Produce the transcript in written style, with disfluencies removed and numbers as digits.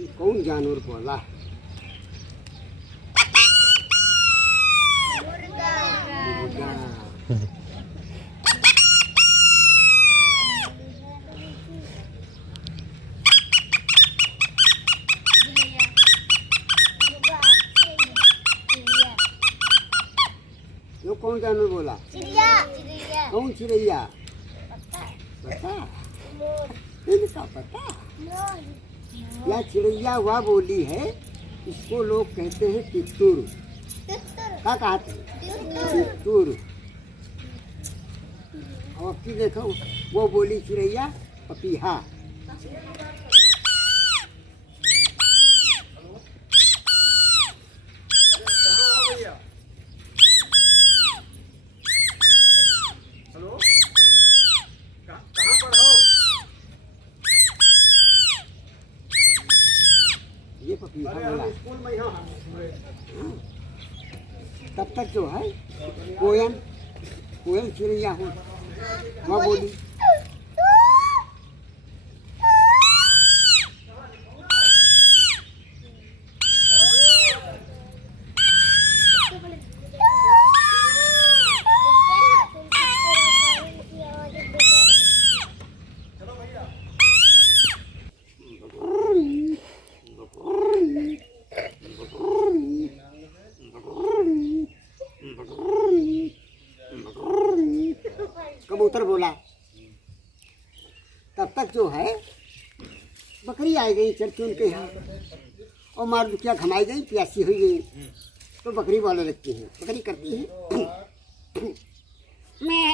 कौन जानवर बोला? मुर्गा। यो कौन जानवर बोला? चिड़िया। कौन चिड़ैया? पता? इनका पता? यह चिड़ैया वह बोली है, इसको लोग कहते हैं तितुर। क्या कहते हैं? तितुर। और की देखो वो बोली चिड़ैया पपीहा। ये पपीहा बोला। तब तक जो है कोयल, कोयल चिड़ैया हो वह बोली। कबूतर बोला। तब तक जो है बकरी आ गई चल के उनके यहाँ और मार दुखिया घमाई गई, प्यासी हुई गई तो बकरी बोलने लगती है। बकरी करती है मैं